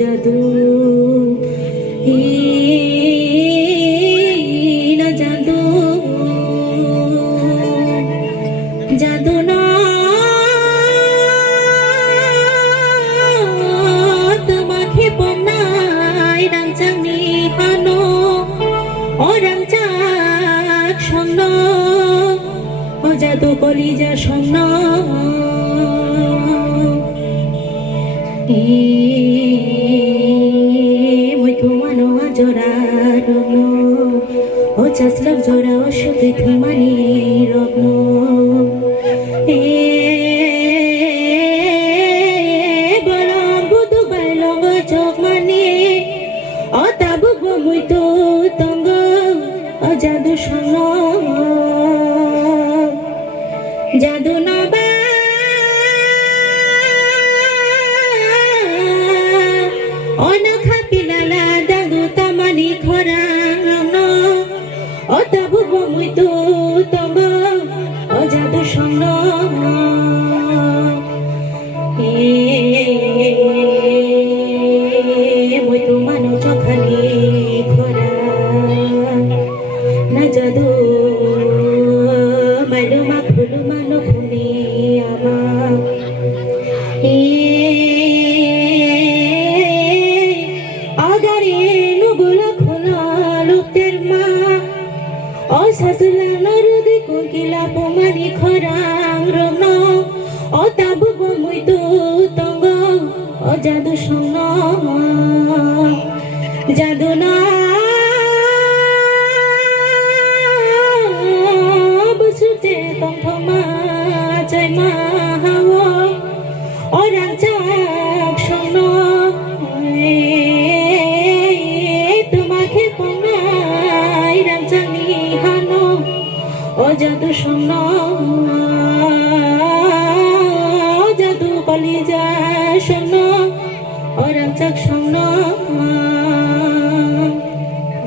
জাদু না জাদু জাদু না তোমাকে পনাই রাংচাংনি হানো ও রাংচাক সন্ন ও জাদু কলিজা সন্ন মই তোমানো জোড়া রগ্ন ও চাসলাম জোড়া ও সুতে থিমানি রগ্ন বলম বুধু বাইলঙ্গ চোখ মানে ও তাবুক মই তো তঙ্গ ও জাদু সঙ্গ জাদু নবা অনখা পিলালা দাদু তামানি খরাং ও তাবুক মই তো তঙ্গ ও জাদু সঙ্গ মই তোমানো চখানি খরা না জাদু মাইলুমা ফুলুমানো ঘুমি আমার আগারে নুগুলো খোলা লোকের মা ও শাশুলা নরুদি কোকিলা পোমানি খরাং রন ও তাবুক মই তো তঙ্গ ও জাদু সঙ্গ জাদু না বুঝতে তংথমা জয় মা হাওয়া ও রাংচাক সঙ্গ তোমাকে পনাই রাংচাংনি হানো ও জাদু সঙ্গ জাদু কলিজা সঙ্গ ও রাংচাক সঙ্গ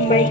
বাই